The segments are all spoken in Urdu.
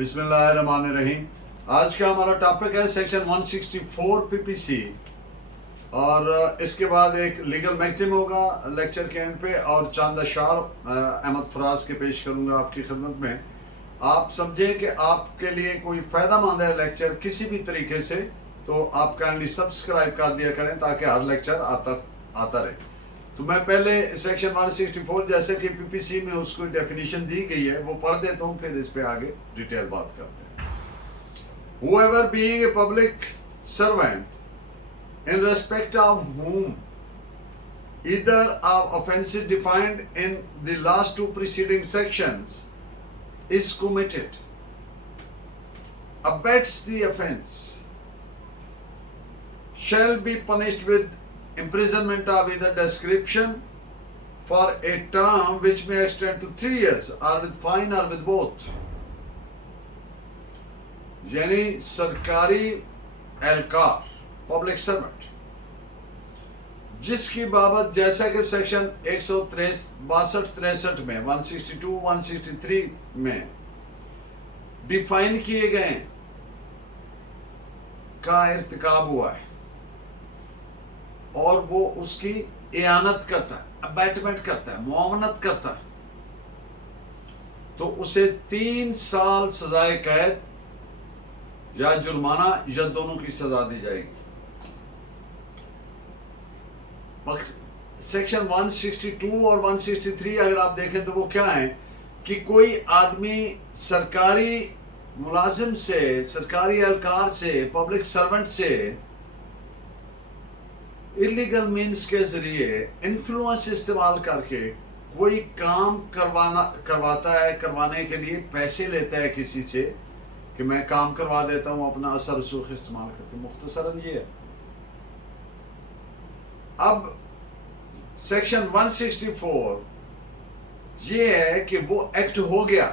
بسم اللہ الرحمن الرحیم. آج کا ہمارا ٹاپک ہے سیکشن 164 پی پی سی، اور اس کے بعد ایک لیگل میگزم ہوگا لیکچر کے اینڈ پہ، اور چاند اشعار احمد فراز کے پیش کروں گا آپ کی خدمت میں. آپ سمجھیں کہ آپ کے لیے کوئی فائدہ مند ہے لیکچر کسی بھی طریقے سے، تو آپ کائنڈلی سبسکرائب کر دیا کریں تاکہ ہر لیکچر آتا رہے. تو میں پہلے سیکشن 164 جیسے کہ پی پی سی میں اس کو ڈیفینیشن دی گئی ہے وہ پڑھ دیتا ہوں، پھر اس پہ آگے ڈیٹیل بات کرتے ہیں. Whoever being a public servant in respect of whom either of offences defined in the last two preceding sections is committed, abets the offence, shall be punished with imprisonment of either description for a term which may extend to 3 years, or with fine, or with both. یعنی سرکاری اہلکار پبلک سرونٹ جس کی بابت جیسا کہ سیکشن 162-63 میں 162-163 میں ڈیفائن کیے گئے کا ارتکاب ہوا ہے اور وہ اس کی اعانت کرتا ہے، ابیٹمنٹ کرتا ہے، معاونت کرتا ہے، تو اسے 3 سال سزائے قید یا جرمانہ یا دونوں کی سزا دی جائے گی. سیکشن 162 اور 163 اگر آپ دیکھیں تو وہ کیا ہیں کہ کوئی آدمی سرکاری ملازم سے، سرکاری اہلکار سے، پبلک سرونٹ سے انلیگل مینز کے ذریعے انفلوئنس استعمال کر کے کوئی کام کرواتا ہے، کروانے کے لیے پیسے لیتا ہے کسی سے کہ میں کام کروا دیتا ہوں اپنا اثر رسوخ استعمال کر کے. مختصراً یہ ہے. اب سیکشن 164 یہ ہے کہ وہ ایکٹ ہو گیا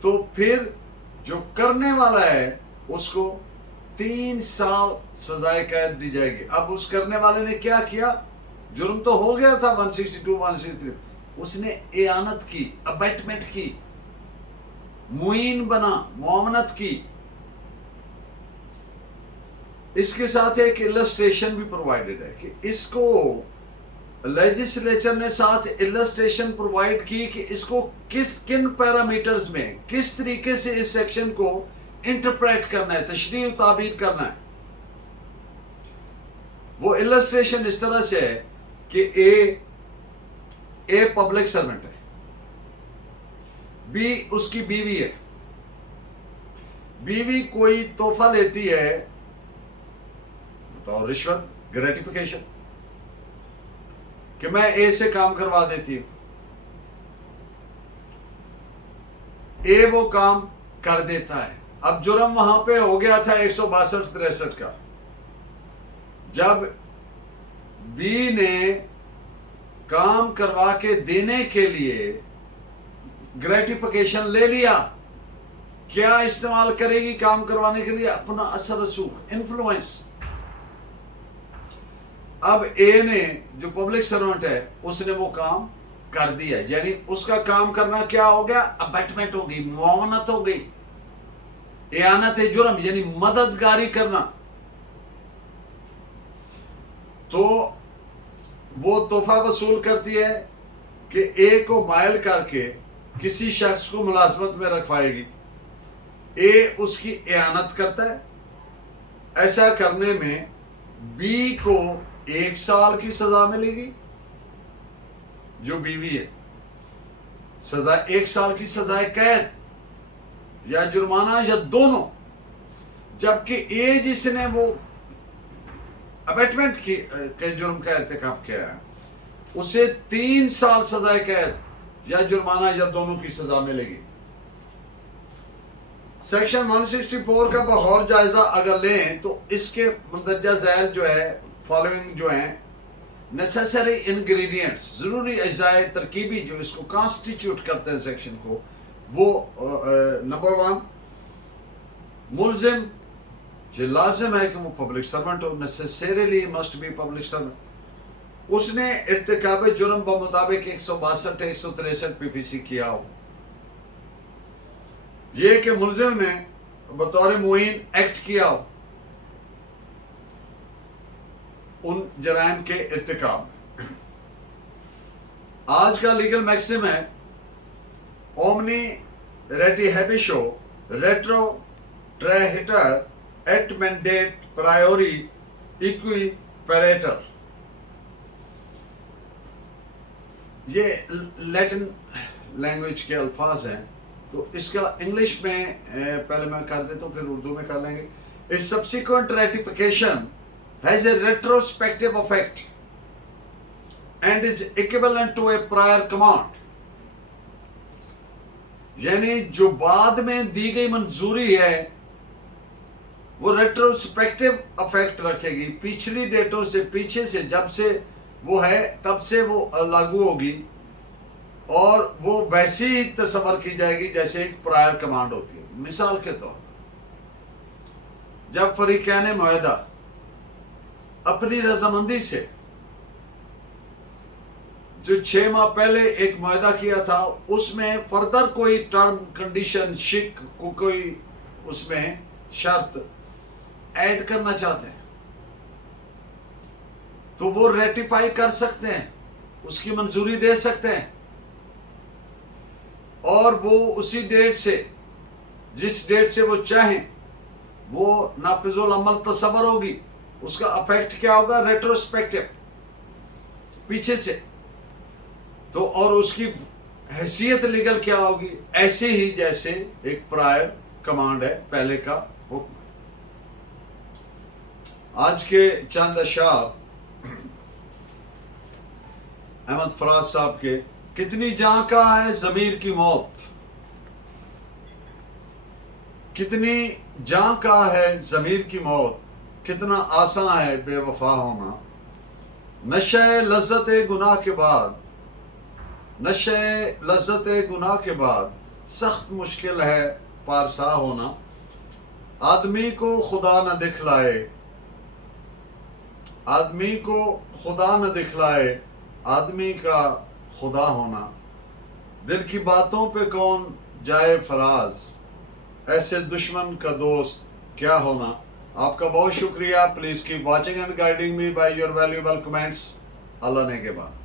تو پھر جو کرنے والا ہے اس کو 3 سال سزائے قید دی جائے گی. اب اس کرنے والے نے کیا کیا؟ جرم تو ہو گیا تھا 162-163، اس نے اعانت کی، ابیٹمنٹ کی، معین بنا، معاونت کی. اس کے ساتھ ایک السٹریشن بھی پرووائڈڈ ہے کہ اس کو لیجسلیچر نے ساتھ السٹریشن پرووائڈ کی کہ اس کو کن پیرامیٹرز میں کس طریقے سے اس سیکشن کو انٹرپریٹ کرنا ہے، تشریح و تعبیر کرنا ہے. وہ السٹریشن اس طرح سے ہے کہ اے پبلک سرونٹ ہے، بی اس کی بیوی ہے. بیوی کوئی تحفہ لیتی ہے، بتاؤ رشوت، گریٹیفیکیشن، کہ میں اے سے کام کروا دیتی ہوں. اے وہ کام کر دیتا ہے. اب جرم وہاں پہ ہو گیا تھا 162-63 کا. جب بی نے کام کروا کے دینے کے لیے گریٹیفیکیشن لے لیا، کیا استعمال کرے گی کام کروانے کے لیے؟ اپنا اثر رسوخ، انفلوئنس. اب اے نے جو پبلک سرونٹ ہے اس نے وہ کام کر دیا، یعنی اس کا کام کرنا کیا ہو گیا؟ ابیٹمنٹ ہو گئی، معاونت ہو گئی، اعانت جرم یعنی مددگاری کرنا. تو وہ تحفہ وصول کرتی ہے کہ اے کو مائل کر کے کسی شخص کو ملازمت میں رکھوائے گی. اے اس کی اعانت کرتا ہے. ایسا کرنے میں بی کو 1 سال کی سزا ملے گی، جو بیوی ہے، سزا 1 سال کی سزائے قید یا جرمانہ یا دونوں. جبکہ اے جس نے وہ ابیٹمنٹ کے جرم کا ارتکاب کیا ہے اسے 3 سال سزائے قید یا جرمانہ یا دونوں کی سزا ملے گی. سیکشن 164 کا بغور جائزہ اگر لیں تو اس کے مندرجہ ذیل جو ہے فالوئنگ جو ہیں نیسیسری انگریڈینٹس، ضروری اجزاء ترکیبی جو اس کو کانسٹیٹیوٹ کرتے ہیں سیکشن کو، وہ نمبر 1 ملزم، یہ لازم ہے کہ وہ پبلک سرونٹ ہو، necessarily must be public servant. اس نے ارتکاب جرم بمطابق 162-163 پی پی سی کیا ہو. یہ کہ ملزم نے بطور معین ایکٹ کیا ہو ان جرائم کے ارتکاب میں۔ آج کا لیگل میکسم ہے omni Reti ہیبیشو retro ٹریہٹر at mandate پرائیوری ایکوی پیریٹر۔ یہ لیٹن لینگویج کے الفاظ ہیں، تو اس کا انگلش میں پہلے میں کر دیتا ہوں، پھر اردو میں کر لیں گے۔ A subsequent ratification has a retrospective effect and is equivalent to a prior command۔ یعنی جو بعد میں دی گئی منظوری ہے وہ ریٹروسپیکٹو افیکٹ رکھے گی، پچھلی ڈیٹوں سے، پیچھے سے، جب سے وہ ہے تب سے وہ لاگو ہوگی، اور وہ ویسی ہی تصور کی جائے گی جیسے ایک پرائر کمانڈ ہوتی ہے۔ مثال کے طور پر جب فریقین معاہدہ اپنی رضامندی سے جو 6 ماہ پہلے ایک معاہدہ کیا تھا اس میں فردر کوئی ٹرم کنڈیشن شک کوئی اس میں شرط ایڈ کرنا چاہتے ہیں تو وہ ریٹیفائی کر سکتے ہیں، اس کی منظوری دے سکتے ہیں، اور وہ اسی ڈیٹ سے، جس ڈیٹ سے وہ چاہیں، وہ نافذ العمل تصور ہوگی۔ اس کا افیکٹ کیا ہوگا؟ ریٹروسپیکٹو، پیچھے سے۔ تو اور اس کی حیثیت لیگل کیا ہوگی؟ ایسے ہی جیسے ایک پرائر کمانڈ ہے، پہلے کا حکم۔ آج کے چند اشعار احمد فراز صاحب کے: کتنی جاں کا ہے ضمیر کی موت، کتنی جاں کا ہے ضمیر کی موت، کتنا آسان ہے بے وفا ہونا۔ نشہ لذت گناہ کے بعد، نشہ لذت گناہ کے بعد سخت مشکل ہے پارسا ہونا۔ آدمی کو خدا نہ دکھلائے، آدمی کو خدا نہ دکھلائے، آدمی کا خدا ہونا۔ دل کی باتوں پہ کون جائے فراز، ایسے دشمن کا دوست کیا ہونا۔ آپ کا بہت شکریہ۔ Please keep watching and guiding me by your valuable comments. اللہ نے کے بعد